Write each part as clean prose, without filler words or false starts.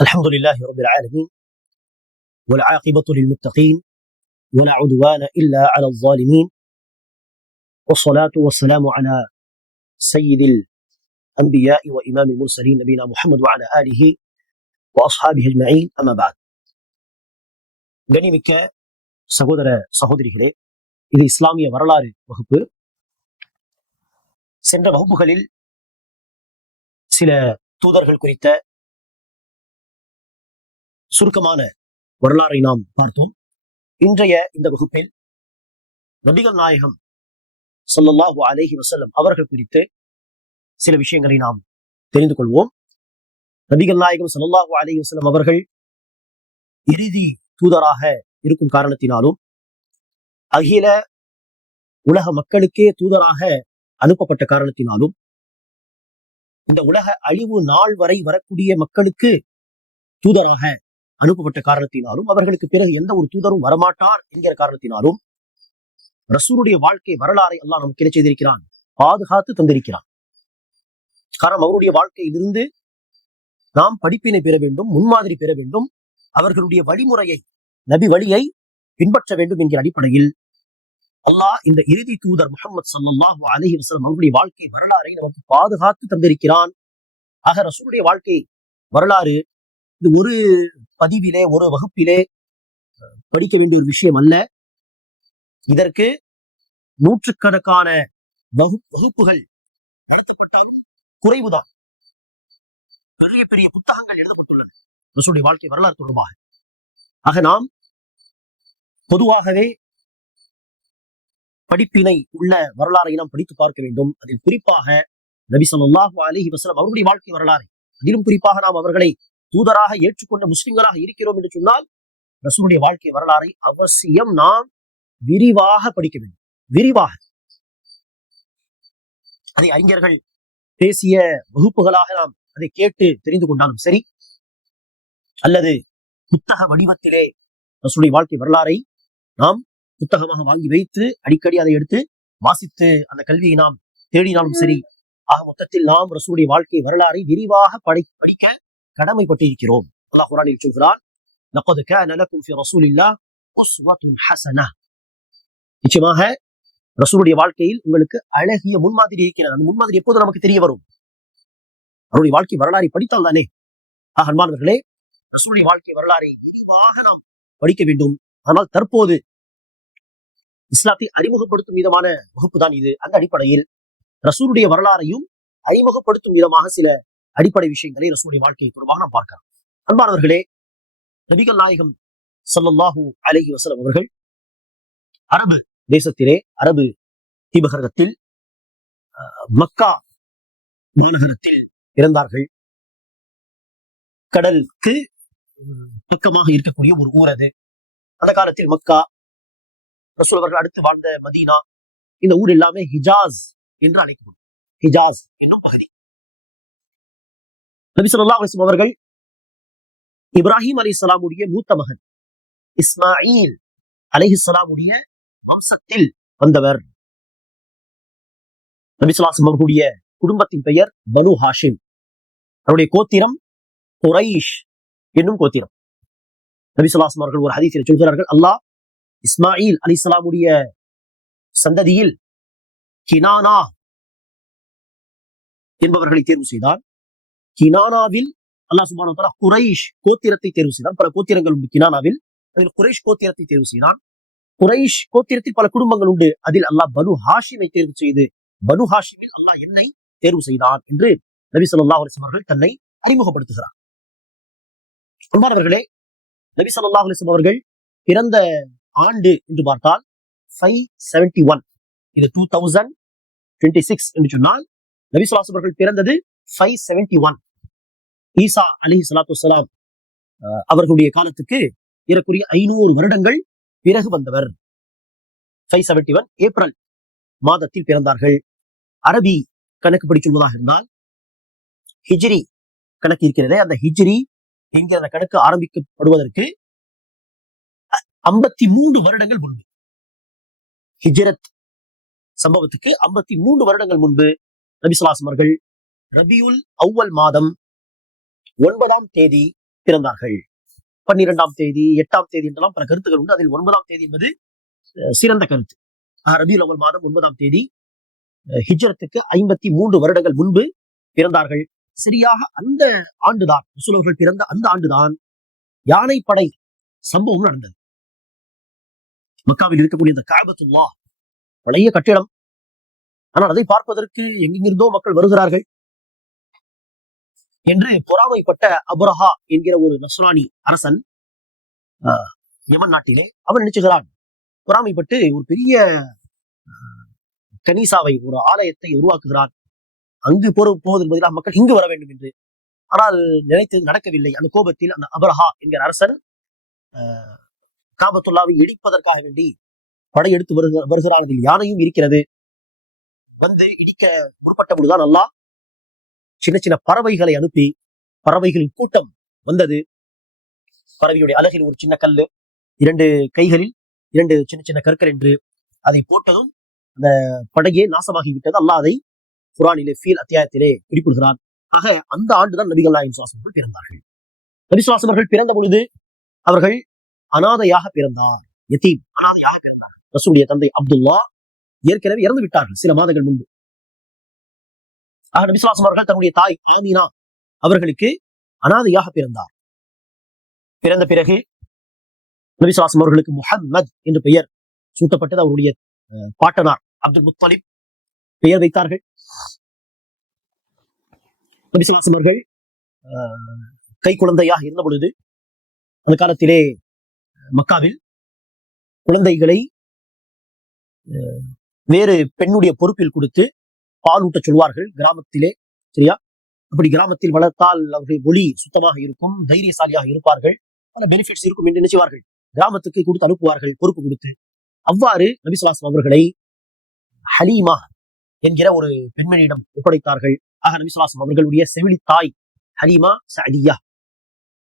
الحمد لله رب العالمين والعاقبة للمتقين ولا عدوان إلا على الظالمين والصلاة والسلام على سيد الأنبياء وإمام المرسلين نبينا محمد وعلى آله وأصحابه أجمعين أما بعد. கனிமிக்க சகோதர சகோதரிகளே, இது இஸ்லாமிய வரலாறு வகுப்பு. சென்ற வகுப்புகளில் சில தூதர்கள் குறித்த சுருக்கமான வரலாறை நாம் பார்த்தோம். இன்றைய இந்த வகுப்பில் நபிகள் நாயகம் ஸல்லல்லாஹு அலைஹி வஸல்லம் அவர்கள் குறித்து சில விஷயங்களை நாம் தெரிந்து கொள்வோம். நபிகள் நாயகம் ஸல்லல்லாஹு அலைஹி வஸல்லம் அவர்கள் இறுதி தூதராக இருக்கும் காரணத்தினாலும் அகில உலக மக்களுக்கே தூதராக அனுப்பப்பட்ட காரணத்தினாலும் இந்த உலக அழிவு நாள் வரை வரக்கூடிய மக்களுக்கு தூதராக அனுப்பப்பட்ட காரணத்தினாலும் அவர்களுக்கு பிறகு எந்த ஒரு தூதரும் வரமாட்டார் என்கிற காரணத்தினாலும் ரசூலுடைய வாழ்க்கை வரலாறை அல்லாஹ் நமக்கு என்ன செய்திருக்கிறான், பாதுகாத்து தந்திருக்கிறான். காரணம், அவருடைய வாழ்க்கையிலிருந்து நாம் படிப்பினை பெற வேண்டும், முன்மாதிரி பெற வேண்டும், அவர்களுடைய வழிமுறையை, நபி வழியை பின்பற்ற வேண்டும் என்கிற அடிப்படையில் அல்லாஹ் இந்த இறுதி தூதர் முஹம்மது ஸல்லல்லாஹு அலைஹி வஸல்லம் அவருடைய வாழ்க்கை வரலாறை நமக்கு பாதுகாத்து தந்திருக்கிறான். ஆக ரசூலுடைய வாழ்க்கை வரலாறு இது ஒரு பதிவிலே, ஒரு வகுப்பிலே படிக்க வேண்டிய ஒரு விஷயம் அல்ல. இதற்கு நூற்றுக்கணக்கான வகுப்புகள் நடத்தப்பட்டாலும் குறைவுதான். பெரிய பெரிய புத்தகங்கள் எழுதப்பட்டுள்ளன ரசூலுடைய வாழ்க்கை வரலாறு தொடர்பாக. ஆக நாம் பொதுவாகவே படிப்பினை உள்ள வரலாறை நாம் படித்து பார்க்க வேண்டும். அதில் குறிப்பாக நபி ஸல்லல்லாஹு அலைஹி வஸல்லம் அவருடைய வாழ்க்கை வரலாறு, அதிலும் குறிப்பாக நாம் அவர்களை தூதராக ஏற்றுக்கொண்ட முஸ்லிம்களாக இருக்கிறோம் என்று சொன்னால் ரசூலுடைய வாழ்க்கை வரலாறை அவசியம் நாம் விரிவாக படிக்க வேண்டும். விரிவாக அதை அறிஞர்கள் பேசிய வகுப்புகளாக நாம் அதை கேட்டு தெரிந்து கொண்டாலும் சரி, அல்லது புத்தக வடிவத்திலே ரசூலுடைய வாழ்க்கை வரலாறை நாம் புத்தகமாக வாங்கி வைத்து அடிக்கடி அதை எடுத்து வாசித்து அந்த கல்வியை நாம் தேடினாலும் சரி, ஆக மொத்தத்தில் நாம் ரசூலுடைய வாழ்க்கை வரலாறை விரிவாக படிக்க கடமைப்பட்டிருக்கிறோம். அல்லாஹ் குர்ஆனில் சொல்கிறான், லகத் கான லகும் ஃபீ ரசூலில்லாஹ் உஸ்வத்துன் ஹஸனஹ். நிச்சயமாக ரசூலுடைய வாழ்க்கையில் உங்களுக்கு அழகிய முன்மாதிரி இருக்கிறது. அந்த முன்மாதிரி எப்போது நமக்கு தெரிய வரும்? அவருடைய வாழ்க்கை வரலாறை படித்தால் தானே. ஆக அன்பானவர்களே, ரசூலுடைய வாழ்க்கை வரலாறை விரிவாக நாம் படிக்க வேண்டும். ஆனால் தற்போது இஸ்லாத்தை அறிமுகப்படுத்தும் விதமான வகுப்பு தான் இது. அந்த அடிப்படையில் ரசூலுடைய வரலாறையும் அறிமுகப்படுத்தும் விதமாக சில அடிப்படை விஷயங்களை ரசூலுடைய வாழ்க்கையை தொடர்பாக நாம் பார்க்கலாம். அன்பானவர்களே, நபிகள் நாயகம் ஸல்லல்லாஹு அலைஹி வஸல்லம் அவர்கள் அரபு தேசத்திலே, அரபு தீபகற்பத்தில் மக்கா மாநகரத்தில் பிறந்தார்கள். கடலுக்கு பக்கமாக இருக்கக்கூடிய ஒரு ஊர் அது. அந்த காலத்தில் மக்கா, ரசூல் அவர்கள் அடுத்து வாழ்ந்த மதீனா, இந்த ஊர் எல்லாமே ஹிஜாஸ் என்று அழைக்கப்படும். ஹிஜாஸ் என்னும் பகுதி. நபி ஸல்லல்லாஹு அலைஹி வஸல்லம் அவர்கள் இப்ராஹிம் அலைஹிஸ்ஸலாமுடைய மூத்த மகன் இஸ்மாயில் அலைஹிஸ்ஸலாமுடைய வம்சத்தில் வந்தவர். நபி ஸல்லல்லாஹு அலைஹி வஸல்லம் அவர்களுடைய குடும்பத்தின் பெயர் பனு ஹாஷிம். அவருடைய கோத்திரம் குரைஷ் என்னும் கோத்திரம். நபி ஸல்லல்லாஹு அலைஹி வஸல்லம் அவர்கள் ஒரு ஹதீஸில் சொல்கிறார்கள், அல்லாஹ் இஸ்மாயில் அலைஹிஸ்ஸலாமுடைய சந்ததியில் கினானா என்பவர்களை தேர்வு செய்தான். கினானாவில் அல்லாஹ் சுப்ஹானஹு வ தஆலா குரைஷ் கோத்திரத்தை தேர்வு செய்தான். பல கோத்திரங்கள் உண்டு கினானாவில், அதில் குரைஷ் கோத்திரத்தை தேர்வு செய்தான். குரைஷ் கோத்திரத்தில் பல குடும்பங்கள் உண்டு, அதில் அல்லாஹ் பனு ஹாஷிமை தேர்வு செய்து பனு ஹாஷிமில் அல்லாஹ் என்னை தேர்வு செய்தான் என்று நபி ஸல்லல்லாஹு அலைஹி வஸல்லம் அவர்கள் தன்னை அறிமுகப்படுத்துகிறார். அன்பானவர்களே, நபி ஸல்லல்லாஹு அலைஹி வஸல்லம் அவர்கள் பிறந்த ஆண்டு என்று பார்த்தால் 571. இது 2026 என்று சொன்னால் நபி ஸல்லல்லாஹு அலைஹி வஸல்லம் அவர்கள் பிறந்தது 571. ஈசா அலைஹிஸ்ஸலாத்து வஸ்ஸலாம் அவர்களுடைய காலத்துக்கு ஏறக்குறைய 500 வருடங்கள் பிறகு வந்தவர். 571 ஏப்ரல் மாதத்தில் பிறந்தார்கள். அரபி கணக்குப்படி சொல்வதாக இருந்தால் ஹிஜ்ரி கணக்கு இருக்கிறதே, அந்த ஹிஜ்ரி என்கிற அந்த கணக்கு ஆரம்பிக்கப்படுவதற்கு 53 வருடங்கள் முன்பு, ஹிஜ்ரத் சம்பவத்துக்கு 53 வருடங்கள் முன்பு நபி ஸல்லல்லாஹு அலைஹி வஸல்லம் அவர்கள் ரபியுல் அவ்வல் மாதம் 9ஆம் தேதி பிறந்தார்கள். 12ஆம் தேதி, 8ஆம் தேதி என்றெல்லாம் பல கருத்துக்கள் உண்டு. அதில் 9ஆம் தேதி என்பது சிறந்த கருத்து. ரபியுல் அவ்வல் மாதம் 9ஆம் தேதி ஹிஜ்ரத்துக்கு 53 வருடங்கள் முன்பு பிறந்தார்கள். சரியாக அந்த ஆண்டுதான், ரசூல் அவர்கள் பிறந்த அந்த ஆண்டுதான் யானைப்படை சம்பவம் நடந்தது. மக்காவில் இருக்கக்கூடிய இந்த கஅபத்துல்லாஹ் பழைய கட்டிடம். ஆனால் அதை பார்ப்பதற்கு எங்கிருந்தோ மக்கள் வருகிறார்கள் என்று பொறாமைப்பட்ட அபுரஹா என்கிற ஒரு நஸ்ரானி அரசன் யமன் நாட்டிலே அவன் நினைச்சுகிறான். பொறாமைப்பட்டு ஒரு பெரிய கனீசாவை, ஒரு ஆலயத்தை உருவாக்குகிறான். அங்கு போவதற்கு பதிலாக மக்கள் இங்கு வர வேண்டும் என்று. ஆனால் நினைத்தது நடக்கவில்லை. அந்த கோபத்தில் அந்த அபரஹா என்கிற அரசன் காபத்துல்லாவை இடிப்பதற்காக வேண்டி படையெடுத்து வருகிறான். அதில் யானையும் இருக்கிறது. வந்து இடிக்க முற்பட்ட பொழுதுதான் அல்லாஹ் சின்ன சின்ன பறவைகளை அனுப்பி, பறவைகளின் கூட்டம் வந்தது. பறவையுடைய அலகில் ஒரு சின்ன கல்லு, 2 கைகளில் 2 சின்ன சின்ன கற்கள் என்று அதை போட்டதும் அந்த படையே நாசமாகிவிட்டது. அல்லாஹ் அதை குர்ஆனிலே ஃபீல் அத்தியாயத்திலே குறிப்பிடுகிறான். ஆக அந்த ஆண்டுதான் நபிகள் நாயகம் ஸல்லல்லாஹு அலைஹி வஸல்லம் பிறந்தார்கள். நபி ஸல்லல்லாஹு அலைஹி வஸல்லம் பிறந்த பொழுது அவர்கள் அனாதையாக பிறந்தார். யதீம், அனாதையாக பிறந்தார். ரசூலுடைய தந்தை அப்துல்லா ஏற்கனவே இறந்து விட்டார்கள் சில மாதங்கள் முன்பு. ஆக நபி ஸல்லல்லாஹு அலைஹி வஸல்லம் அவர்கள் தன்னுடைய தாய் ஆமீனா அவர்களுக்கு அனாதையாக பிறந்தார். பிறந்த பிறகு நபி ஸல்லல்லாஹு அலைஹி வஸல்லம் அவர்களுக்கு முஹம்மத் என்று பெயர் சூட்டப்பட்டது. அவருடைய பாட்டனார் அப்துல் முத்தலிப் பெயர் வைத்தார்கள். நபி ஸல்லல்லாஹு அலைஹி வஸல்லம் அவர்கள் கை குழந்தையாக இருந்த பொழுது, அந்த காலத்திலே மக்காவில் குழந்தைகளை வேறு பெண்ணுடைய பொறுப்பில் கொடுத்து பால் ஊட்ட சொல்வார்கள் கிராமத்திலே. சரியா? அப்படி கிராமத்தில் வளர்த்தால் அவர்கள் ஒளி சுத்தமாக இருக்கும், தைரியசாலியாக இருப்பார்கள், பல பெனிஃபிட்ஸ் இருக்கும் என்று நினைச்சுவார்கள். கிராமத்துக்கு கொடுத்து அனுப்புவார்கள் பொறுப்பு கொடுத்து. அவ்வாறு நபி ஸல்லல்லாஹு அலைஹி வஸல்லம் அவர்களை ஹலீமா என்கிற ஒரு பெண்மணியிடம் ஒப்படைத்தார்கள். ஆக நபி ஸல்லல்லாஹு அலைஹி வஸல்லம் அவர்களுடைய செவிலி தாய் ஹலீமா சஅதியா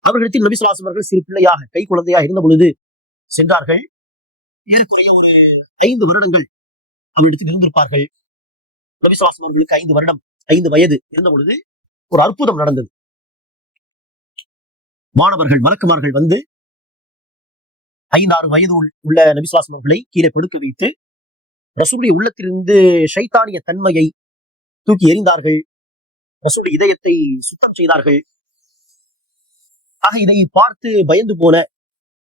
அவர்களிடத்தில் நபி ஸல்லல்லாஹு அலைஹி வஸல்லம் அவர்கள் சிறு பிள்ளையாக, கை குழந்தையாக இருந்த பொழுது சென்றார்கள். ஏறக்குறைய ஒரு 5 வருடங்கள் அவரிடத்தில் இருந்திருப்பார்கள். நபி ஸல்லல்லாஹு அலைஹி வஸல்லம் அவர்களுக்கு 5 வயது இருந்த பொழுது ஒரு அற்புதம் நடந்தது. மாணவர்கள், மலக்குமார்கள் வந்து 5-6 வயது உள்ள நபி ஸல்லல்லாஹு அலைஹி வஸல்லம் அவர்களை கீழே படுக்க வைத்து ரசூலுடைய உள்ளத்திலிருந்து ஷைத்தானிய தன்மையை தூக்கி எறிந்தார்கள். ரசூலுடைய இதயத்தை சுத்தம் செய்தார்கள். ஆக இதை பார்த்து பயந்து போன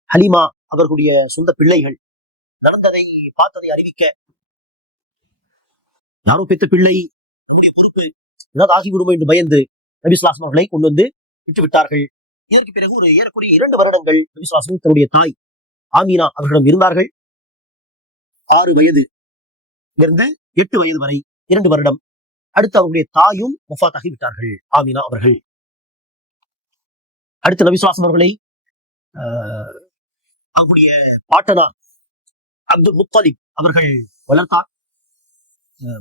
ஹலீமா அவர்களுடைய சொந்த பிள்ளைகள் நடந்ததை பார்த்ததை அறிவிக்க, யாரோ பெற்ற பிள்ளை, நம்முடைய பொறுப்பு ஏதாவது ஆகிவிடுமோ என்று பயந்து நபி ஸல்லல்லாஹு அலைஹி வஸல்லம் அவர்களை கொண்டு வந்து விட்டு விட்டார்கள். இதற்கு பிறகு ஒரு ஏறக்குறைய 2 வருடங்கள் நபி ஸல்லல்லாஹு அலைஹி வஸல்லம் தன்னுடைய தாய் ஆமீனா அவர்களிடம் இருந்தார்கள். 6 வயது இருந்து 8 வயது வரை 2 வருடம். அடுத்து அவருடைய தாயும் வஃபாத்தாகி விட்டார்கள், ஆமீனா அவர்கள். அடுத்து நபி ஸல்லல்லாஹு அலைஹி வஸல்லம் அவர்களை அவருடைய பாட்டனார் அப்துல் முத்தலிப் அவர்கள் வளர்த்தார்.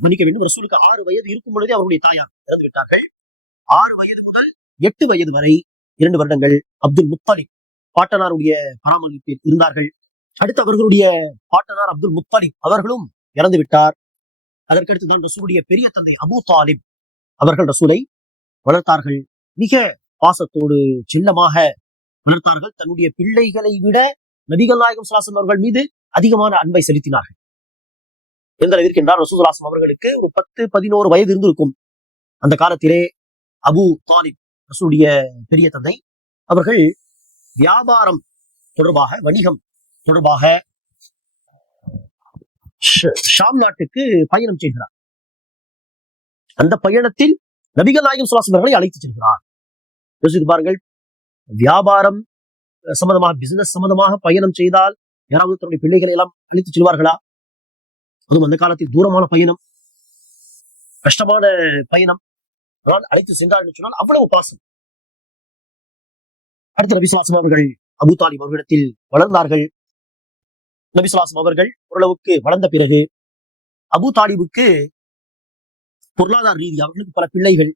மன்னிக்க வேண்டும், ரசூலுக்கு 6 வயது இருக்கும் பொழுதே அவருடைய தாயார் இறந்து விட்டார்கள். 6 வயது முதல் 8 வயது வரை 2 வருடங்கள் அப்துல் முத்தலிப் பாட்டனாருடைய பராமரிப்பில் இருந்தார்கள். அடுத்து அவர்களுடைய பாட்டனார் அப்துல் முத்தலிப் அவர்களும் இறந்து விட்டார். அதற்கடுத்துதான் ரசூலுடைய பெரிய தந்தை அபூ தாலிப் அவர்கள் ரசூலை வளர்த்தார்கள். மிக பாசத்தோடு செல்லமாக வளர்த்தார்கள். தன்னுடைய பிள்ளைகளை விட நபிகள் நாயகம் ஸல்லல்லாஹு அலைஹி வஸல்லம் அவர்கள் மீது அதிகமான அன்பை செலுத்தினார்கள். எந்த அளவிற்கு என்றால் ரசூலுல்லாஹி ஸல்லல்லாஹு அலைஹி வஸல்லம் அவர்களுக்கு ஒரு 10-11 வயது இருந்திருக்கும். அந்த காலத்திலே அபூ தாலிப் ரசூலுடைய பெரிய தந்தை அவர்கள் வியாபாரம் தொடர்பாக, வணிகம் தொடர்பாக ஷாம் நாட்டுக்கு பயணம் செய்கிறார். அந்த பயணத்தில் நபிகள் நாயகம் ஸல்லல்லாஹு அலைஹி வஸல்லம் அவர்களை அழைத்து செல்கிறார். யோசித்து பாருங்கள், வியாபாரம் சம்பந்தமாக, பிசினஸ் சம்பந்தமாக பயணம் செய்தால் யாராவது தன்னுடைய பிள்ளைகளை எல்லாம் அழைத்து செல்வார்களா? அதுவும் அந்த காலத்தில் தூரமான பயணம், கஷ்டமான பயணம். ஆனால் அழைத்து சென்றார் என்று சொன்னால் அவ்வளவு பாசம். அடுத்த நபி ஸல்லல்லாஹு அலைஹி வஸல்லம் அவர்கள் அபூ தாலிப் அவர்களிடத்தில் வளர்ந்தார்கள். நபி ஸல்லல்லாஹு அலைஹி வஸல்லம் அவர்கள் ஓரளவுக்கு வளர்ந்த பிறகு அபூ தாலிபுக்கு பொருளாதார ரீதியாக அவர்களுக்கு பல பிள்ளைகள்,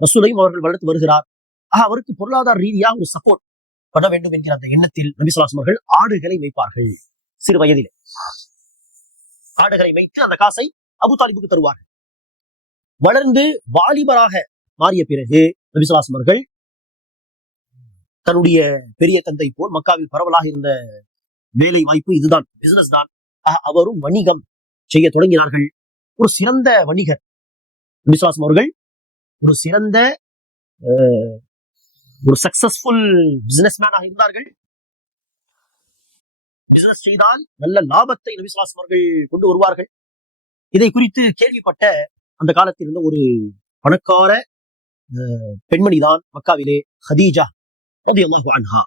ரசூலையும் அவர்கள் வளர்த்து வருகிறார். அவருக்கு பொருளாதார ரீதியாக ஒரு சப்போர்ட் பண்ண வேண்டும் என்கிற அந்த எண்ணத்தில் நபி ஸல்லல்லாஹு அலைஹி வஸல்லம் அவர்கள் ஆடுகளை வைப்பார்கள். சிறு வயதிலே ஆடுகளை வைத்து அந்த காசை அபூ தாலிபுக்கு தருவார்கள். வளர்ந்து வாலிபராக மாறிய பிறகு நபி ஸல்லல்லாஹு அலைஹி வஸல்லம் அவர்கள் தன்னுடைய பெரிய தந்தை போல் மக்காவில் பரவலாக இருந்த வேலை வாய்ப்பு இதுதான், பிசினஸ் தான். அவரும் வணிகம் செய்ய தொடங்கினார்கள். ஒரு சிறந்த வணிகர் விசுவாசம் அவர்கள், ஒரு சிறந்த ஒரு சக்சஸ்ஃபுல் பிசினஸ் மேனாக இருந்தார்கள். பிசினஸ் செய்தால் நல்ல லாபத்தை நபிசுல்லாஹு அவர்கள் கொண்டு வருவார்கள். இதை குறித்து கேள்விப்பட்ட அந்த காலத்தில் இருந்த ஒரு பணக்கார பெண்மணிதான் மக்காவிலே ஹதீஜா ரலியல்லாஹு அன்ஹா.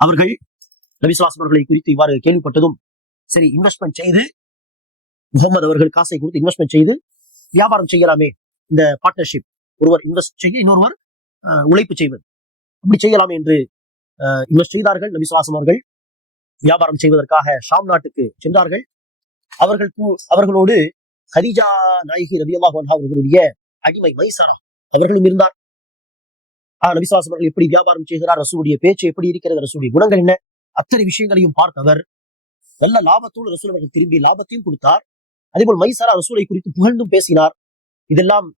அவர்கள் நபிசுல்லாஹு அவர்களை குறித்து இவ்வாறு கேள்விப்பட்டதும், சரி இன்வெஸ்ட்மெண்ட் செய்து, முகமது அவர்கள் காசை கொடுத்து இன்வெஸ்ட்மெண்ட் செய்து வியாபாரம் செய்யலாமே, இந்த பார்ட்னர்ஷிப், ஒருவர் இன்வெஸ்ட் செய்ய இன்னொருவர் உழைப்பு செய்வது, அப்படி செய்யலாமே என்று இன்வெஸ்ட் செய்தார்கள். நபிசுல்லாஹு அவர்கள் வியாபாரம் செய்வதற்காக ஷாம் நாட்டுக்கு சென்றார்கள். அவர்களோடு ஹதீஜா நாயகி ரலியல்லாஹு அன்ஹா அவர்களுடைய அடிமை மைசரா அவர்களும் இருந்தார். நபிசுல்லாஹு அவர்கள் எப்படி வியாபாரம் செய்கிறார், ரசூலுடைய பேச்சு எப்படி இருக்கிறது, ரசூலுடைய குணங்கள் என்ன, அத்தனை விஷயங்களையும் பார்த்தவர். நல்ல லாபத்தோடு ரசூல் அவர்கள் திரும்பி லாபத்தையும் கொடுத்தார். அதேபோல் மைசரா ரசூலை குறித்து புகழ்ந்தும் பேசினார். இதெல்லாம்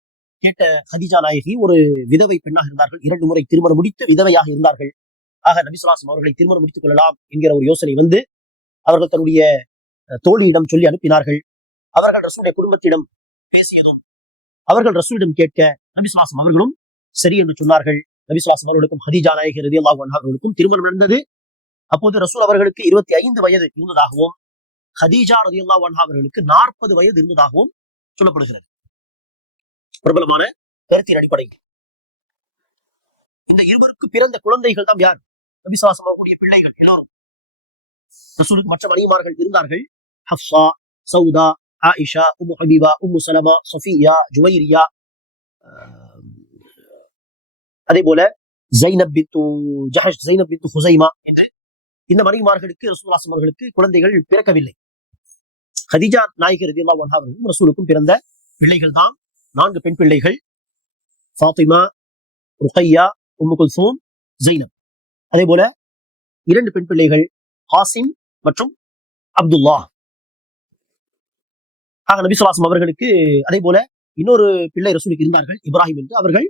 கேட்ட ஹதீஜா நாயகி ஒரு விதவை பெண்ணாக இருந்தார்கள். 2 முறை திருமணம் முடித்து விதவையாக இருந்தார்கள். ஆக நபிசுல்லாஹு அவர்களை திருமணம் முடித்துக் கொள்ளலாம் என்கிற ஒரு யோசனை வந்து அவர்கள் தன்னுடைய தோழியிடம் சொல்லி அனுப்பினார்கள். அவர்கள் ரசூலுடைய குடும்பத்திடம் பேசியதும் அவர்கள் ரசூலிடம் கேட்க நபிசுல்லாஹு அவர்களும் சரி என்று சொன்னார்கள். நபிசுல்லாஹு அவர்களுக்கும் ஹதீஜா நாயகி ரலியல்லாஹு அன்ஹா அவர்களுக்கும் திருமணம் நடந்தது. அப்போது ரசூல் அவர்களுக்கு 25 வயது இருந்ததாகவும் ஹதீஜா ரலியல்லாஹு அன்ஹா அவர்களுக்கு 40 வயது இருந்ததாகவும் சொல்லப்படுகிறது. பிரபலமான கருத்தின் அடிப்படையில் இந்த இருவருக்கு பிறந்த குழந்தைகள் தான் யார்? நபிசுல்லாஹு அவர்களுடைய பிள்ளைகள் எல்லோரும். ரசூலுக்கு மற்ற மனைவிமார்கள் இருந்தார்கள். ஹஃப்ஸா, சௌதா, ஆயிஷா, உம்மு ஹபீபா, உம்மு சலமா, சஃபியா, ஜுவைரியா, அதே போல ஜைனப் பின்து ஜஹஷ், ஜைனப் பின்து ஹுசைமா என்று இந்த மனைவிமார்களுக்கு ரசூலுல்லாஹி அவர்களுக்கு குழந்தைகள் பிறக்கவில்லை. ஹதீஜா நாயகி ரலியல்லாஹு அன்ஹா அவர்களும் ரசூலுக்கும் பிறந்த பிள்ளைகள் தான் 4 பெண் பிள்ளைகள். ஃபாத்திமா, ருக்கையா, உம்மு குல்சூம், ஜைனப். அதே போல 2 பெண் பிள்ளைகள் ஹாசிம் மற்றும் அப்துல்லா. நபி ஸல்லல்லாஹு அவர்களுக்கு அதே போல இன்னொரு பிள்ளை ரசூலுக்கு இருந்தார்கள், இப்ராஹிம் என்று. அவர்கள்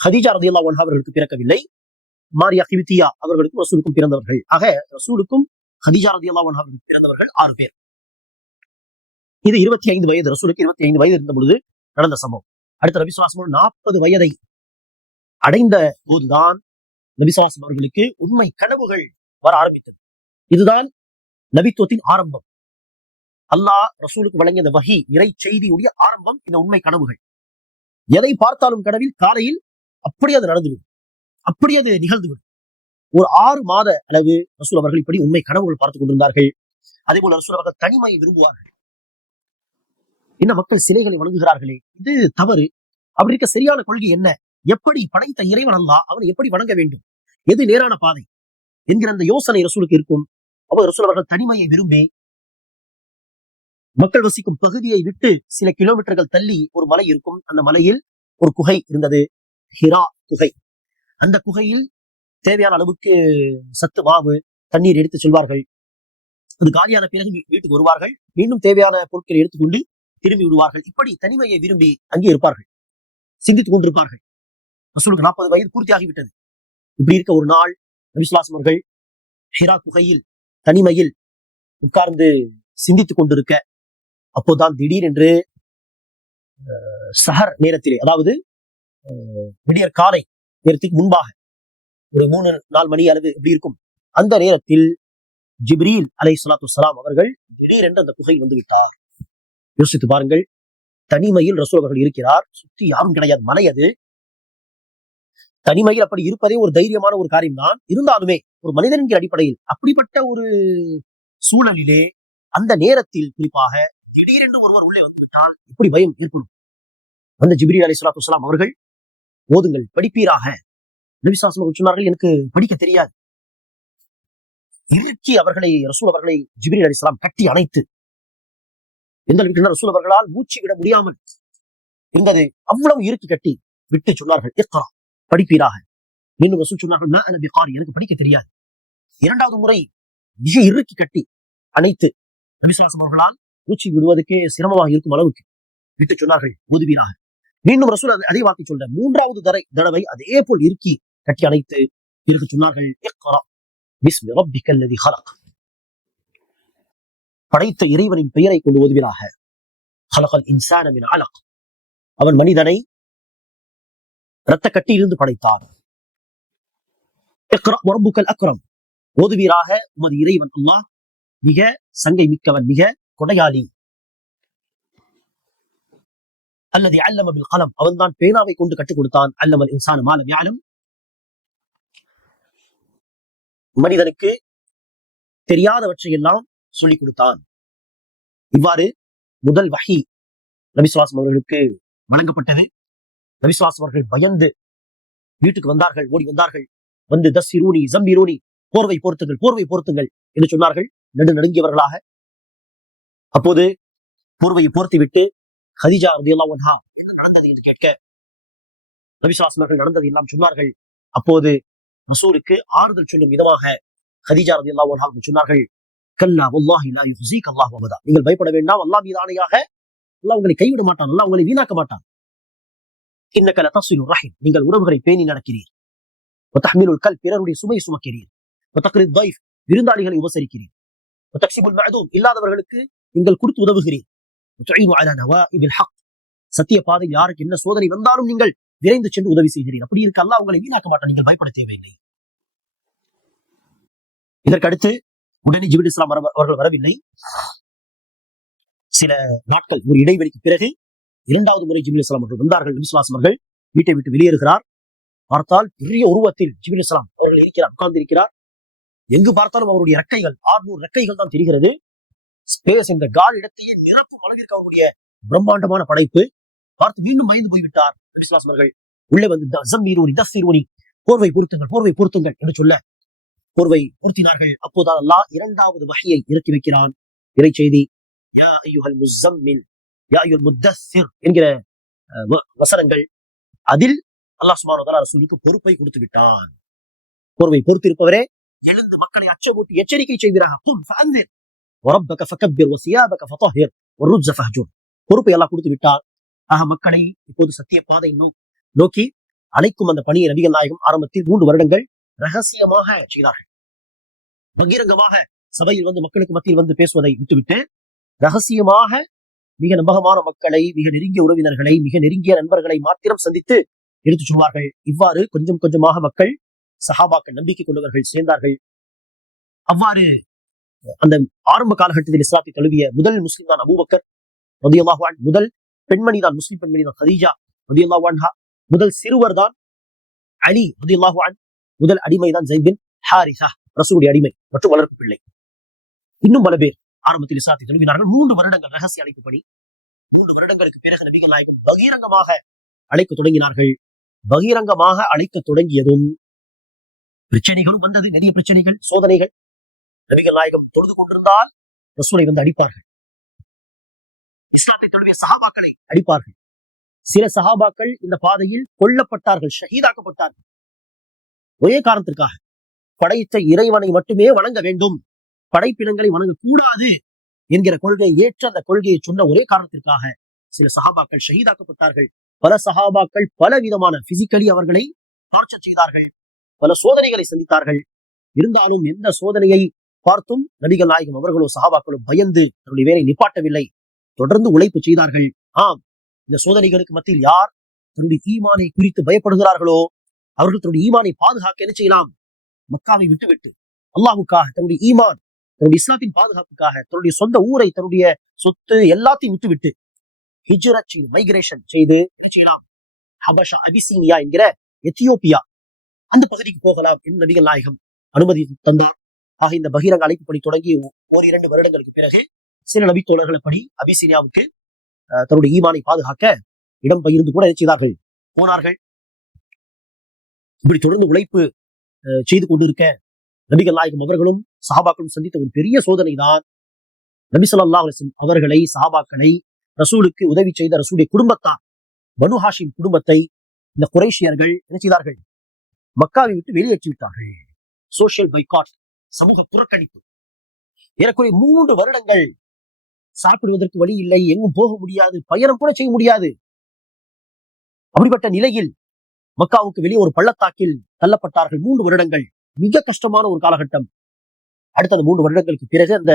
ஹதீஜா ரலியல்லாஹு அன்ஹா அவர்களுக்கு பிறக்கவில்லை. மாரியா கிபித்தியா அவர்களுக்கும் ரசூலுக்கும் பிறந்தவர்கள். ஆக ரசூலுக்கும் ஹதீஜா ரலியல்லாஹு அன்ஹா அவர்களுக்கு பிறந்தவர்கள் 6 பேர். இது 25 வயது, ரசூலுக்கு 25 வயது இருந்த பொழுது நடந்த சம்பவம். அடுத்த நபி ஸல்லல்லாஹு அலைஹி வஸல்லம் 40 வயதை அடைந்த போதுதான் நபி ஸல்லல்லாஹு அலைஹி அவர்களுக்கு உண்மை கனவுகள் வர ஆரம்பித்தது. இதுதான் நபித்துவத்தின் ஆரம்பம். அல்லாஹ் ரசூலுக்கு வழங்கிய அந்த வஹி, இறை செய்தியுடைய ஆரம்பம் இந்த உண்மை கனவுகள். எதை பார்த்தாலும் கனவில் காலையில் அப்படி அது நடந்துவிடும், அப்படி அது நிகழ்ந்துவிடும். ஒரு 6 மாத அளவு ரசூல் அவர்கள் இப்படி உண்மை கனவுகள் பார்த்துக் கொண்டிருந்தார்கள். அதே போல ரசூல் அவர்கள் தனிமையை விரும்புவார்கள். என்ன மக்கள் சிலைகளை வணங்குகிறார்களே, இது தவறு. அப்படி இருக்க சரியான கொள்கை என்ன? எப்படி படைத்த இறைவன் அல்லாஹ், அவனை எப்படி வணங்க வேண்டும், எது நேரான பாதை என்கிற அந்த யோசனை ரசூலுக்கு இருக்கும். அப்போ ரசூல் அவர்கள் தனிமையை விரும்பி மக்கள் வசிக்கும் பகுதியை விட்டு சில கிலோமீட்டர்கள் தள்ளி ஒரு மலை இருக்கும். அந்த மலையில் ஒரு குகை இருந்தது, ஹிரா குகை. அந்த குகையில் தேவையான அளவுக்கு சத்து மாவு, தண்ணீர் எடுத்து செல்வார்கள். அது காலியான பிறகு வீட்டுக்கு வருவார்கள். மீண்டும் தேவையான பொருட்களை எடுத்துக்கொண்டு திரும்பி விடுவார்கள். இப்படி தனிமையை விரும்பி அங்கே இருப்பார்கள், சிந்தித்துக் கொண்டிருப்பார்கள். ரசூலுக்கு 40 வயது பூர்த்தியாகிவிட்டது. இப்படி இருக்க ஒரு நாள் நபி ஸல்லல்லாஹு அலைஹி அவர்கள் ஹிரா குகையில் தனிமையில் உட்கார்ந்து சிந்தித்துக் கொண்டிருக்க, அப்போதான் திடீரென்று சஹர் நேரத்திலே, அதாவது விடியற் காலை நேரத்துக்கு முன்பாக ஒரு 3-4 மணி அளவு எப்படி இருக்கும், அந்த நேரத்தில் ஜிப்ரீல் அலைஹிஸ்ஸலாத்து வஸ்ஸலாம் அவர்கள் திடீரென்று அந்த குகையில் வந்து விட்டார். யோசித்து பாருங்கள், தனிமையில் ரசூல் அவர்கள் இருக்கிறார், சுற்றி யாரும் கிடையாது, மலை அது. தனிமையில் அப்படி இருப்பதே ஒரு தைரியமான ஒரு காரியம் தான். இருந்தாலுமே ஒரு மனிதனின் அடிப்படையில் அப்படிப்பட்ட ஒரு சூழலிலே அந்த நேரத்தில் குறிப்பாக திடீரென்று ஒருவர் உள்ளே வந்து விட்டால் எப்படி பயம் ஏற்படும். அந்த ஜிப்ரீல் அலைஹிஸ்ஸலாத்து வஸ்ஸலாம் அவர்கள் ஓதுங்கள், படிப்பீராக. நபி ஸல்லல்லாஹு அலைஹி வஸல்லம் சொன்னார்கள், எனக்கு படிக்க தெரியாது. இறுக்கி அவர்களை, ரசூல் அவர்களை ஜிப்ரீல் அலைஹிஸ்ஸலாம் கட்டி அணைத்து, எந்த அளவுக்கு ரசூல் அவர்களால் மூச்சு விட முடியாமல் இருந்தது, அவ்வளவு இறுக்கி கட்டி விட்டு சொன்னார்கள், இக்ரா, படிப்பீராக. மீண்டும் ரசூல் சொன்னார்கள், மா அன பிகாரி, எனக்கு படிக்க தெரியாது. 2வது முறை மிக இறுக்கி கட்டி அணைத்து நபி ஸல்லல்லாஹு அலைஹி அவர்களால் மூச்சு விடுவதற்கே சிரமமாக இருக்கும் அளவுக்கு விட்டு சொன்னார்கள், ஓதுவீராக. மீண்டும் ரசூல் அதே வார்த்தை சொல்ற 3வது தடவை அதே போல் இறுக்கி கட்டி அணைத்து பிறகு சொன்னார்கள், இக்ரா பிஸ்மி ரப்பிக்கல் லதீ ஹலக், படைத்த இறைவனின் பெயரை கொண்டு ஓதுவீராக. ஹலகல் இன்சான மின் அலக், அவன் மனிதனை இரத்த கட்டியிலிருந்து படைத்தான். இக்ரா ரப்புக்கல் அக்ரம், ஓதுவீராக உமது இறைவன் அல்லாஹ் மிக சங்கை மிக்கவன், மிக கொடையாளி. அல்லது அல்லம பில் கலம், அவன் தான் பேனாவை கொண்டு கற்றுக் கொடுத்தான். அல்லமல் இன்சான மா லம் யஅலம், மனிதனுக்கு தெரியாதவற்றை எல்லாம் சொல்லிக் கொடுத்தான். இவ்வாறு முதல் வஹி நபி ஸல்லல்லாஹு அலைஹி வஸல்லம் அவர்களுக்கு வழங்கப்பட்டது. நபி ஸல்லல்லாஹு அலைஹி வஸல்லம் அவர்கள் பயந்து வீட்டுக்கு வந்தார்கள், ஓடி வந்தார்கள். வந்து தஸ்ஸிரூனி ஜம்பிரூனி, போர்வை போர்த்துங்கள், போர்வை போர்த்துங்கள் என்று சொன்னார்கள் நடுநடுங்கியவர்களாக. அப்போது போர்வையை போர்த்தி விட்டு ஹதீஜா ரலியல்லாஹு அன்ஹா என்ன நடந்தது என்று கேட்க நபி ஸல்லல்லாஹு அலைஹி வஸல்லம் அவர்கள் நடந்தது எல்லாம் சொன்னார்கள். அப்போது ரசூலுக்கு ஆறுதல் சொல்லும் விதமாக ஹதீஜா ரலியல்லாஹு அன்ஹா சொன்னார்கள், கல்லா வல்லாஹி லா யுஹ்ஸீக அல்லாஹு அபதா, நீங்கள் பயப்பட வேண்டாம், அல்லாஹ் மீது ஆணையாக அல்லாஹ் உங்களை கைவிட மாட்டான், அல்லாஹ் உங்களை வீணாக்க மாட்டான். இன்னக லதஸிலு ரஹிம், நீங்கள் உறவுகளை பேணி நடக்கிறீர். வதஹ்மிலுல் கல், பிறருடைய சுமை சுமக்கிறீர். வதக்ரித் தைஃப், விருந்தாளிகளை உபசரிக்கிறீர். வதக்ஸிபுல் மஅதூம், இல்லாதவர்களுக்கு நீங்கள் கொடுத்து உதவுகிறீர். வதுஈனு அலா நவாஇபில் ஹக், சத்திய பாதையில் யாருக்கு என்ன சோதனை வந்தாலும் நீங்கள் விரைந்து சென்று உதவி செய்கிறீர். அப்படி இருக்க அல்லாஹ் உங்களை வீணாக்க மாட்டான், நீங்கள் பயப்பட தேவையில்லை. இதற்கடுத்து உடனே ஜிப்ரீல் இஸ்லாம் அவர்கள் வரவில்லை. சில நாட்கள் ஒரு இடைவெளிக்கு பிறகு இரண்டாவது முறை ஜிப்ரீல் இஸ்லாம் அவர்கள் வந்தார்கள். நபி ஸல்லல்லாஹு அலைஹி வஸல்லம் அவர்கள் வீட்டை விட்டு வெளியேறுகிறார். பார்த்தால் பெரிய உருவத்தில் ஜிப்ரீல் இஸ்லாம் அவர்கள் இருக்கிறார், உட்கார்ந்து இருக்கிறார். எங்கு பார்த்தாலும் அவருடைய ரெக்கைகள் 600 ரெக்கைகள் தான் தெரிகிறது. ஸ்பேஸ், இந்த கால் இடத்தையே நிரப்பும் அளவிற்கு அவருடைய பிரம்மாண்டமான படைப்பு. பார்த்து மீண்டும் பயந்து போய்விட்டார். நபி ஸல்லல்லாஹு அலைஹி வஸல்லம் அவர்கள் உள்ளே வந்து தஸ்ஸிரூனி தஸ்ஸிரூனி, போர்வை பொருத்துங்கள், போர்வை பொருத்துங்கள் என்று சொல்ல போர்வை பொருத்தினார்கள். அப்போதான் அல்லாஹ் இரண்டாவது வஹியை இறக்கி வைக்கிறான். இறை செய்தி, யா அய்யுஹல் முஸம்மில் யா அய்யுல் முத்தஸ்ஸிர் என்கிற வசனங்கள். அதில் அல்லாஹ் சுப்ஹானஹு வ தஆலா ரசூலுக்கு பொறுப்பை கொடுத்து விட்டான். போர்வை பொறுத்திருப்பவரே, எழுந்து மக்களை அச்சமூட்டி எச்சரிக்கை செய்வீராக. கும் ஃபஅன்திர் வரப்பக ஃபகப்பிர் வஸியாபக ஃபதஹிர் வர்ருஜ்ஸ ஃபஹ்ஜுர், பொறுப்பை அல்லாஹ் கொடுத்து விட்டார். ஆக மக்களை இப்போது சத்திய பாதை நோக்கி அழைக்கும் அந்த பணியை நபிகள் நாயகம் ஆரம்பத்தில் 3 வருடங்கள் ரகசியமாக செய்தார்கள். பகிரங்கமாக சபையில் வந்து மக்களுக்கு மத்தியில் வந்து பேசுவதை விட்டுவிட்டு ரகசியமாக மிக நம்பகமான மக்களை, மிக நெருங்கிய உறவினர்களை, மிக நெருங்கிய நண்பர்களை மாத்திரம் சந்தித்து எடுத்துச் சொல்வார்கள். இவ்வாறு கொஞ்சம் கொஞ்சமாக மக்கள், சஹாபாக்கள், நம்பிக்கை கொண்டவர்கள் சேர்ந்தார்கள். அவ்வாறு அந்த ஆரம்ப காலகட்டத்தில் இஸ்லாத்தை தழுவிய முதல் முஸ்லிம் தான் அபூபக்கர் ரலியல்லாஹு அன்ஹு, முதல் பெண்மணி தான், முஸ்லிம் பெண்மணி தான் ஹதீஜா ரலியல்லாஹு அன்ஹா, முதல் சிறுவர் தான் அலி ரலியல்லாஹு அன்ஹு, முதல் அடிமை தான் ஸைத் பின் ஹாரிஸா, ரசூலுடைய அடிமை மற்றும் வளர்ப்பு பிள்ளை. இன்னும் பல பேர் ஆரம்பத்தில் இஸ்லாத்தை தழுவினார்கள். 3 வருடங்கள் ரகசிய அழைப்பு பணி. 3 வருடங்களுக்கு பிறகு நபிகள் நாயகம் பகிரங்கமாக அழைக்க தொடங்கினார்கள். பகிரங்கமாக அழைக்க தொடங்கியதும் பிரச்சனைகளும் வந்தது, நிறைய பிரச்சனைகள், சோதனைகள். நபிகள் நாயகம் தொழுது கொண்டிருந்தால் ரசூலை வந்து அடிப்பார்கள். இஸ்லாத்தை தழுவிய சஹாபாக்களை அடிப்பார்கள். சில சஹாபாக்கள் இந்த பாதையில் கொல்லப்பட்டார்கள், ஷஹீதாக்கப்பட்டார்கள். ஒரே காரணத்திற்காக, படைத்த இறைவனை மட்டுமே வணங்க வேண்டும், படைப்பினங்களை வணங்கக்கூடாது என்கிற கொள்கையை ஏற்ற அந்த கொள்கையை சொன்ன ஒரே காரணத்திற்காக சில சஹாபாக்கள் ஷஹீதாக்கப்பட்டார்கள். பல சஹாபாக்கள் பல விதமான பிசிக்கலி அவர்களை டார்ச்சர் செய்தார்கள், பல சோதனைகளை சந்தித்தார்கள். இருந்தாலும் எந்த சோதனையை பார்த்தும் நபிகள் நாயகம் அவர்களோ சஹாபாக்களோ பயந்து தன்னுடைய வேலை நிப்பாட்டவில்லை, தொடர்ந்து உழைப்பு செய்தார்கள். ஆம், இந்த சோதனைகளுக்கு மத்தியில் யார் தன்னுடைய ஈமானை குறித்து பயப்படுகிறார்களோ அவர்கள் தன்னுடைய ஈமானை பாதுகாக்க என்ன செய்யலாம்? மக்காவை விட்டுவிட்டு அல்லாஹ்வுக்காக, தன்னுடைய ஈமான், தன்னுடைய இஸ்லாத்தின் பாதுகாப்புக்காக, தன்னுடைய சொந்த ஊரை, தன்னுடைய சொத்து எல்லாத்தையும் விட்டுவிட்டு ஹிஜ்ரத் மைக்ரேஷன் செய்து என்ன செய்யலாம்? ஹபஷா, அபிசீனியா என்கிற எத்தியோப்பியா, அந்த பகுதிக்கு போகலாம் என்று நபிகள் நாயகம் அனுமதி தந்தார். ஆக இந்த பகிரங்க அழைப்பு பணி தொடங்கி 1-2 வருடங்களுக்கு பிறகு சில நபி தோழர்கள் படி அபிசீனியாவுக்கு தன்னுடைய ஈமானை பாதுகாக்க இடம் பகிர்ந்து கூட என்ன செய்தார்கள்? போனார்கள். இப்படி தொடர்ந்து உழைப்பு செய்து கொண்டிருக்க நபிகள் நாயகம் அவர்களும் சஹாபாக்களும் சந்தித்த ஒரு பெரிய சோதனை தான் நபி ஸல்லல்லாஹு அலைஹி வஸல்லம் அவர்களை, சஹாபாக்களை, ரசூலுக்கு உதவி செய்த ரசூலுடைய குடும்பத்தார், பனு ஹாஷிம் குடும்பத்தை இந்த குறைஷியர்கள் என்ன செய்தார்கள்? மக்காவை விட்டு வெளியேற்றி விட்டார்கள். சோசியல் பைகாட், சமூக புறக்கணிப்பு. ஏறக்குறைய 3 வருடங்கள் சாப்பிடுவதற்கு வழி இல்லை, எங்கும் போக முடியாது, பயணம் கூட செய்ய முடியாது. அப்படிப்பட்ட நிலையில் மக்காவுக்கு வெளியே ஒரு பள்ளத்தாக்கில் தள்ளப்பட்டார்கள் 3 வருடங்கள். மிக கஷ்டமான ஒரு காலகட்டம். அடுத்த 3 வருடங்களுக்கு பிறகு அந்த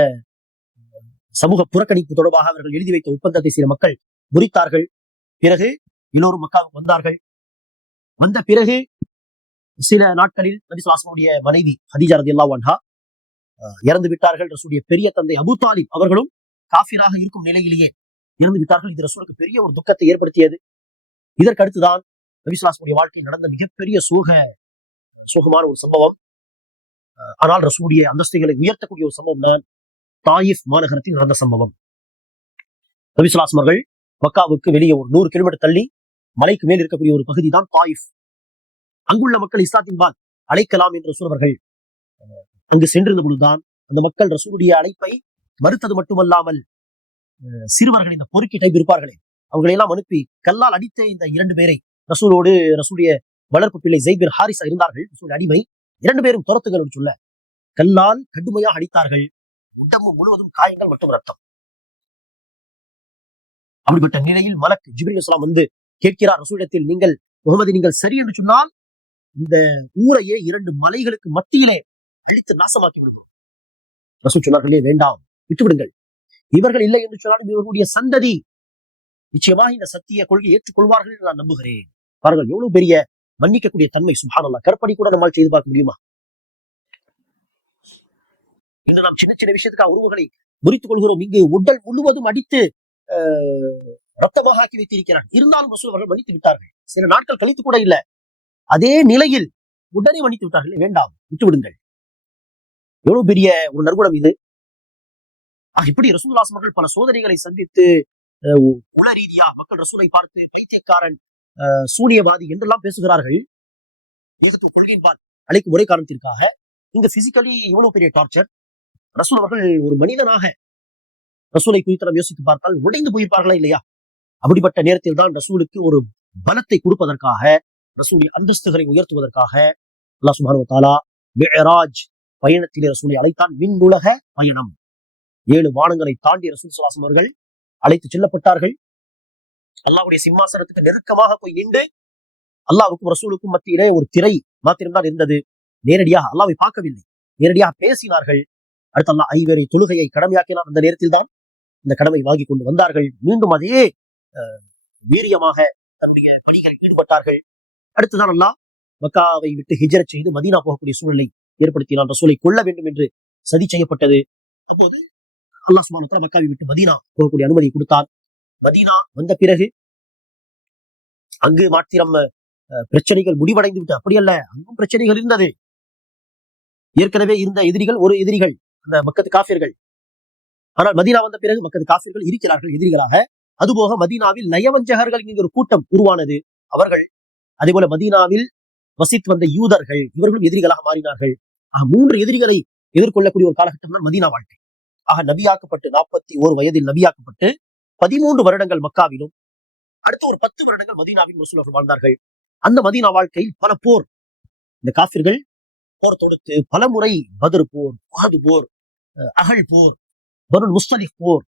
சமூக புறக்கணிப்பு தொடர்பாக அவர்கள் எழுதி வைத்த ஒப்பந்தத்தை சில மக்கள் முறித்தார்கள். பிறகு எல்லோரும் மக்காவுக்கு வந்தார்கள். வந்த பிறகு சில நாட்களில் நபி ஸல்லல்லாஹு அலைஹி வஸல்லம் மனைவி ஹதீஜா ரலியல்லாஹு அன்ஹா இறந்து விட்டார்கள். ரசூலுடைய பெரிய தந்தை அபூ தாலிப் அவர்களும் காஃபிராக இருக்கும் நிலையிலேயே இறந்து விட்டார்கள். இது ரசூலுக்கு பெரிய ஒரு துக்கத்தை ஏற்படுத்தியது. இதற்கு அடுத்துதான் நபி ஸல்லல்லாஹு அலைஹி வஸல்லம் வாழ்க்கையில் நடந்த மிகப்பெரிய சோகமான ஒரு சம்பவம். ஆனால் ரசூலுடைய அந்தஸ்துகளை உயர்த்தக்கூடிய ஒரு சம்பவம் தான் தாயிஃப் மாநகரத்தில் நடந்த சம்பவம். நபி ஸல்லல்லாஹு அலைஹி வஸல்லம் அவர்கள் மக்காவுக்கு வெளியே ஒரு 100 கிலோமீட்டர் தள்ளி மலைக்கு மேல் இருக்கக்கூடிய ஒரு பகுதி தான் தாயிஃப். அங்குள்ள மக்கள் இஸ்லாத்தின்பால் அழைக்கலாம் என்று ரசூல் அவர்கள் அங்கு சென்றிருந்த பொழுதுதான் அந்த மக்கள் ரசூலுடைய அழைப்பை மறுத்தது மட்டுமல்லாமல் சிறுவர்கள், இந்த பொறுக்கி டைப் இருப்பார்களே, அவங்களை எல்லாம் அனுப்பி கல்லால் அடித்த இந்த 2 பேரை ரசூலுடைய வளர்ப்பு பிள்ளை ஸைத் பின் ஹாரிஸா இருந்தார்கள், ரசூல் அடிமை. 2 பேரும் துரத்துகள் என்று சொல்ல கல்லால் கடுமையாக அடித்தார்கள். உடம்பு முழுவதும் காயங்கள் மற்றும் ரத்தம். அப்படிப்பட்ட நிலையில் மலக் ஜிப்ரீல் அலைஹிஸ்ஸலாம் வந்து கேட்கிறார் ரசூலிடத்தில், நீங்கள் சரி என்று சொன்னால் இந்த ஊரையே 2 மலைகளுக்கு மத்தியிலே அழித்து நாசமாக்கி விடுவோம். ரசூல் சொன்னார்களே, வேண்டாம், விட்டுவிடுங்கள். இவர்கள் இல்லை என்று சொன்னாலும் இவர்களுடைய சந்ததி நிச்சயமாக இந்த சத்திய கொள்கையை ஏற்றுக்கொள்வார்கள் என்று நான் நம்புகிறேன். பாருங்கள் எவ்வளவு பெரிய மன்னிக்கக்கூடிய தன்மை. சுப்ஹானல்லாஹ். கற்பனை கூட நம்மால் செய்து பார்க்க முடியுமா? இன்று நாம் சின்ன சின்ன விஷயத்துக்காக உறவுகளை முறித்துக் கொள்கிறோம். இங்கு உடல் முழுவதும் அடித்து ரத்தமாக ஆக்கி வைத்திருக்கிறார். இருந்தாலும் ரசூல் அவர்கள் மன்னித்து விட்டார்கள். சில நாட்கள் கழித்து கூட இல்லை, அதே நிலையில் உடனே மன்னித்து விட்டார்கள். வேண்டாம், விட்டுவிடுங்கள். எவ்வளவு பெரிய ஒரு நற்குணம் இது. இப்படி ரசூலுல்லாஹி அவர்கள் பல சோதனைகளை சந்தித்து உள ரீதியா மக்கள் ரசூலை பார்த்து பைத்தியக்காரன், சூனியவாதி என்றெல்லாம் பேசுகிறார்கள். எதுக்கு? கொள்கையின்பால் அழைக்கும் ஒரே காரணத்திற்காக. இங்க பிசிக்கலி எவ்வளவு பெரிய டார்ச்சர். ரசூல் அவர்கள் ஒரு மனிதனாக ரசூலை குறித்து நாம் யோசித்து பார்த்தால் உடைந்து போயிருப்பார்களா இல்லையா? அப்படிப்பட்ட நேரத்தில் தான் ரசூலுக்கு ஒரு பலத்தை கொடுப்பதற்காக, ரசூலின் அந்தஸ்துகளை உயர்த்துவதற்காக அல்லாஹ் சுப்ஹானஹு வ தஆலா மிஅராஜ் பயணத்திலே ரசூலை அழைத்தான். விண்ணுலக பயணம். 7 வானங்களை தாண்டி ரசூல் ஸல்லல்லாஹு அலைஹி வஸல்லம் அவர்கள் அழைத்து செல்லப்பட்டார்கள். அல்லாஹ்வுடைய சிம்மாசனத்துக்கு நெருக்கமாக போய் நின்று அல்லாஹ்வுக்கும் ரசூலுக்கும் மத்தியிலே ஒரு திரை மாத்திரம்தான் இருந்தது. நேரடியாக அல்லாஹ்வை பார்க்கவில்லை, நேரடியாக பேசினார்கள். அடுத்து அல்லாஹ் 5 வேளை தொழுகையை கடமையாக்கினார். அந்த நேரத்தில் தான் இந்த கடமை வாங்கி கொண்டு வந்தார்கள். மீண்டும் அதே வீரியமாக தன்னுடைய பணிகளில் ஈடுபட்டார்கள். அடுத்துதான் அல்லாஹ் மக்காவை விட்டு ஹிஜ்ரத் செய்து மதீனா போகக்கூடிய சூழலை ஏற்படுத்தினான். ரசூலை கொல்ல வேண்டும் என்று சதி செய்யப்பட்டது. அப்போது அல்லாஹ் சுப்ஹானஹு வ தஆலா மக்காவை விட்டு மதீனா போகக்கூடிய அனுமதி கொடுத்தான். மதீனா வந்த பிறகு அங்கு மாத்திரம் பிரச்சனைகள் முடிவடைந்து விட்டு அப்படியல்ல, அங்கும் பிரச்சனைகள் இருந்தது. ஏற்கனவே இருந்த எதிரிகள் ஒரு எதிரிகள், அந்த மக்கத்து காஃபிர்கள். ஆனால் மதீனா வந்த பிறகு மக்கத்து காஃபிர்கள் இருக்கிறார்கள் எதிரிகளாக. அதுபோக மதீனாவில் நயவஞ்சகர்கள் என்கிற ஒரு கூட்டம் உருவானது. அவர்கள் அதே போல மதீனாவில் வசித்து வந்த யூதர்கள், இவர்களும் எதிரிகளாக மாறினார்கள். 3 எதிரிகளை எதிர்கொள்ளக்கூடிய ஒரு காலகட்டம் தான் மதீனா வாழ்க்கை. நபியாக்கப்பட்டு 41 வயதில் நபியாக்கப்பட்டு 13 வருடங்கள் மக்காவிலும் அடுத்து ஒரு 10 வருடங்கள் மதீனாவில் ரசூல் அவர்கள் வாழ்ந்தார்கள். அந்த மதீனா வாழ்க்கையில் பல போர், இந்த காஃபிர்கள் போர் தொடுத்து பல முறை பத்ர் போர், உஹது போர், அகல் போர், பனுல் முஸ்தலிக் போர்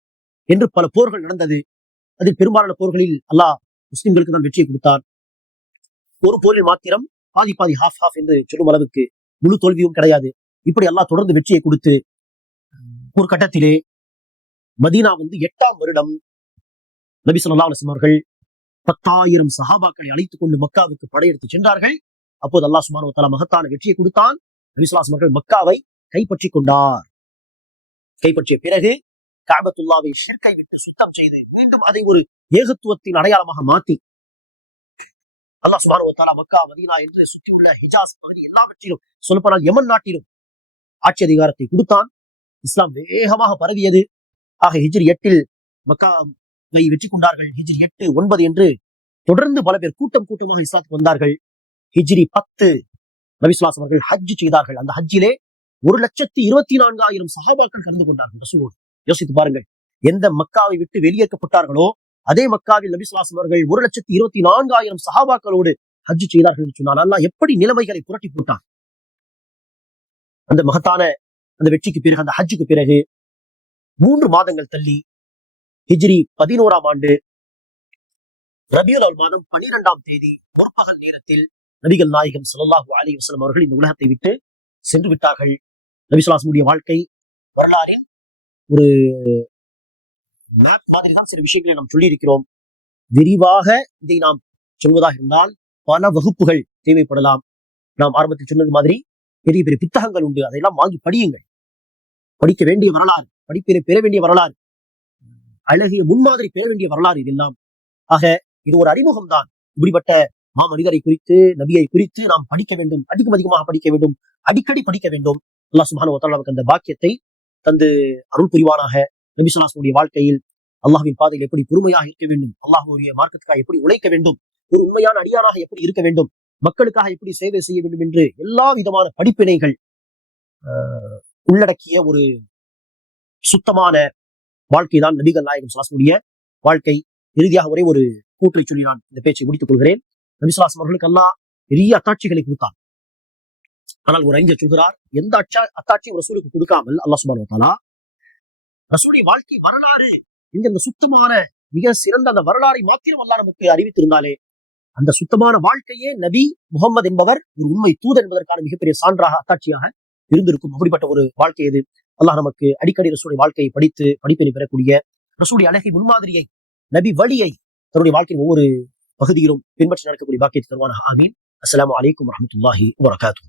என்று பல போர்கள் நடந்தது. அதில் பெரும்பாலான போர்களில் அல்லாஹ் முஸ்லிம்களுக்கு தான் வெற்றியை கொடுத்தார். ஒரு போரில் மாத்திரம் பாதி ஹாஃப் என்று சொல்லும் அளவுக்கு முழு தோல்வியும் கிடையாது. இப்படி அல்லாஹ் தொடர்ந்து வெற்றியை கொடுத்து ஒரு கட்டத்திலே மதீனா 8ஆம் வருடம் நபி ஸல்லல்லாஹு அலைஹி வஸல்லம் அவர்கள் 10,000 சஹாபாக்களை அழைத்துக் கொண்டு மக்காவுக்கு படையெடுத்து சென்றார்கள். அப்போது அல்லாஹ் சுப்ஹானஹு வ தஆலா மகத்தான வெற்றியை கொடுத்தான். நபி ஸல்லல்லாஹு அலைஹி வஸல்லம் அவர்கள் மக்காவை கைப்பற்றி கொண்டார். கைப்பற்றிய பிறகு கஅபத்துல்லாவை ஷிர்கை விட்டு சுத்தம் செய்து மீண்டும் அதை ஒரு ஏகத்துவத்தின் அடையாளமாக மாற்றி அல்லாஹ் சுப்ஹானஹு வ தஆலா மக்கா, மதீனா என்று சுற்றியுள்ள ஹிஜாஸ் பகுதி எல்லாவற்றிலும், சொல்லப்போனால் யமன் நாட்டிலும் ஆட்சி அதிகாரத்தை கொடுத்தான். இஸ்லாம் வேகமாக பரவியது. ஹிஜ்ரி 8 மக்காவை வெற்றி கொண்டார்கள். ஹிஜ்ரி 8, 9 என்று தொடர்ந்து பல பேர் கூட்டமாக இஸ்லாத்துக்கு வந்தார்கள். ஹிஜ்ரி 10 நபி ஸல்லல்லாஹு அலைஹி வஸல்லம் அவர்கள் ஹஜ் செய்தார்கள். அந்த ஹஜ்ஜிலே 1,24,000 சஹாபாக்கள் கலந்து கொண்டார்கள் ரசூலோடு. யோசித்து பாருங்கள், எந்த மக்காவை விட்டு வெளியேற்றப்பட்டார்களோ அதே மக்காவில் நபி ஸல்லல்லாஹு அலைஹி வஸல்லம் அவர்கள் 1,24,000 சஹாபாக்களோடு ஹஜ் செய்தார்கள் என்று சொன்னால் அல்லாஹ் எப்படி நிலைமைகளை புரட்டி போட்டார். அந்த மகத்தான அந்த வெற்றிக்கு பிறகு, அந்த ஹஜ்ஜுக்கு பிறகு 3 மாதங்கள் தள்ளி ஹிஜ்ரி 11ஆம் ஆண்டு ரபியுல் அவ்வல் மாதம் 12ஆம் தேதி முற்பகல் நேரத்தில் நபிகள் நாயகம் ஸல்லல்லாஹு அலைஹி வஸல்லம் அவர்கள் இந்த உலகத்தை விட்டு சென்று விட்டார்கள். நபி ஸல்லல்லாஹு அலைஹி வஸல்லம் வாழ்க்கை வரலாறின் ஒரு மேப் மாதிரி தான் சில விஷயங்களை நாம் சொல்லி இருக்கிறோம். விரிவாக இதை நாம் சொல்வதாக இருந்தால் பல வகுப்புகள் தேவைப்படலாம். நாம் ஆரம்பத்தில் சொன்னது மாதிரி பெரிய பெரிய புத்தகங்கள் உண்டு, அதையெல்லாம் வாங்கி படியுங்கள். படிக்க வேண்டிய வரலாறு, படிப்பினை பெற வேண்டிய வரலாறு, அழகிய முன்மாதிரி பெற வேண்டிய வரலாறு இதெல்லாம். ஆக இது ஒரு அறிமுகம் தான். இப்படிப்பட்ட மாமனிதரை குறித்து, நபியை குறித்து நாம் படிக்க வேண்டும், அதிகமாக படிக்க வேண்டும், அடிக்கடி படிக்க வேண்டும். அல்லாஹ் சுப்ஹானஹு வ தஆலா நமக்கு அந்த பாக்கியத்தை தந்து அருள் புரிவானாக. நபி ஸல்லல்லாஹு அலைஹி வஸல்லம் வாழ்க்கையில் அல்லாஹ்வின் பாதையில் எப்படி பொறுமையாக இருக்க வேண்டும், அல்லாஹ்வுடைய மார்க்கத்துக்காக எப்படி உழைக்க வேண்டும், ஒரு உண்மையான அடியாராக எப்படி இருக்க வேண்டும், மக்களுக்காக எப்படி சேவை செய்ய வேண்டும் என்று எல்லா விதமான படிப்பினைகள் உள்ளடக்கிய ஒரு சுத்தமான வாழ்க்கை தான் நபிகள் நாயகம் ஸல்லல்லாஹு அலைஹி வஸல்லம் வாழ்க்கை. இறுதியாக ஒரே ஒரு கூற்றை சொல்லி நான் இந்த பேச்சை முடித்துக் கொள்கிறேன். நபி ஸல்லல்லாஹு அலைஹி வஸல்லம் அவர்களுக்கு அல்லாஹ் பெரிய அத்தாட்சிகளை கொடுத்தான். ஆனால் ஒரு அறிஞர் சொல்கிறார், எந்த அத்தாட்சியும் ரசூலுக்கு கொடுக்காமல் அல்லாஹ் சுப்ஹானஹு வ தஆலா ரசூலுடைய வாழ்க்கை வரலாறு இந்த சுத்தமான மிக சிறந்த அந்த வரலாறை மாத்திரம் அல்லாஹ் நமக்கு அறிவித்திருந்தாலே, அந்த சுத்தமான வாழ்க்கையே நபி முகமது என்பவர் ஒரு உண்மை தூதர் என்பதற்கான மிகப்பெரிய சான்றாக, அத்தாட்சியாக இருந்திருக்கும். அப்படிப்பட்ட ஒரு வாழ்க்கை இது. அல்லாஹ் நமக்கு அடிக்கடி ரசூலுடைய வாழ்க்கையை படித்து படிப்பினை பெறக்கூடிய, ரசூலுடைய அழகை முன்மாதிரியை, நபி வழியை தன்னுடைய வாழ்க்கையின் ஒவ்வொரு பகுதியிலும் பின்பற்றி நடக்கக்கூடிய பாக்கியத்தை தருவானாக. ஆமீன். அஸ்ஸலாமு அலைக்கும் வரஹ்மத்துல்லாஹி வபரகாத்துஹு.